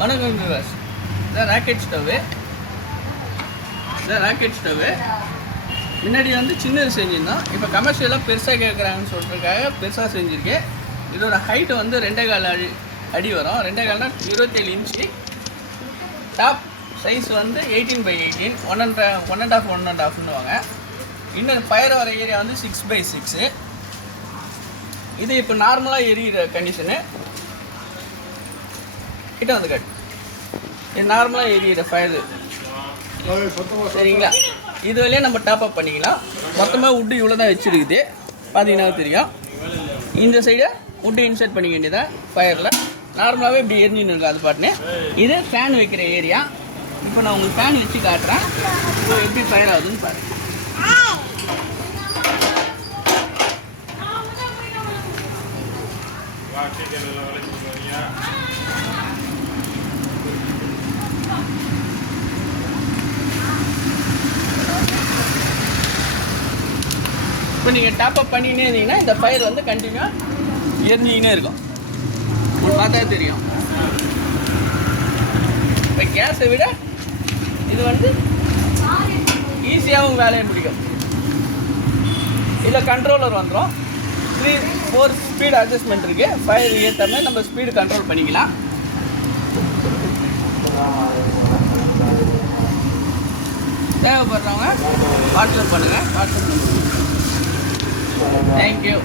வணக்கம் வியூவர்ஸ். இதான் rocket stove. முன்னாடி வந்து சின்னது செஞ்சுருந்தோம். இப்போ கமர்ஷியலாக பெருசாக கேட்குறாங்கன்னு சொல்கிறதுக்காக பெருசாக செஞ்சுருக்கேன். இதோட ஹைட்டு வந்து 2.25 அடி வரும். 2.25னா 27 இன்ச்சு. டாப் சைஸ் வந்து 18x18, 1.5 இன்னும் ஃபயர் வர ஏரியா வந்து 6x6. இது இப்போ நார்மலாக எரியிற கண்டிஷனு. கிட்ட வந்து கட்டு. இது நார்மலாக எரியிற ஃபயர் சரிங்களா? இது வழியாக நம்ம டாப் அப் பண்ணிக்கலாம். மொத்தமாக வுட்டு இவ்வளோ தான் வச்சுருக்குது. பார்த்தீங்கன்னா தெரியும். இந்த சைடு வுட்டு இன்சர்ட் பண்ணிக்க வேண்டியதான் ஃபயரில். நார்மலாகவே இப்படி எரிஞ்சுன்னு இருக்கும் அது பாட்டுன்னு. இது ஃபேன் வைக்கிற ஏரியா. இப்போ நான் உங்களுக்கு ஃபேன் வச்சு காட்டுறேன். இப்போ எப்படி ஃபயர் ஆகுதுன்னு பாருங்கள். இப்போ நீங்கள் டாப் அப் பண்ணினே இருந்தீங்கன்னா இந்த ஃபயர் வந்து கண்டினியூவாக எரிஞ்சிக்கினே இருக்கும். உங்களுக்கு பார்த்தா தெரியும். இப்போ கேஸை விட இது வந்து ஈஸியாகவும் வேலையை முடியும். இதில் கண்ட்ரோலர் வந்துடும். 3-4 ஸ்பீடு அட்ஜஸ்ட்மெண்ட் இருக்குது. ஃபயர் ஏற்ற மாதிரி நம்ம ஸ்பீடு கண்ட்ரோல் பண்ணிக்கலாம். தேவைப்படுறவங்க வாட்ஸ்அப் பண்ணுங்கள். தேங்க்யூ.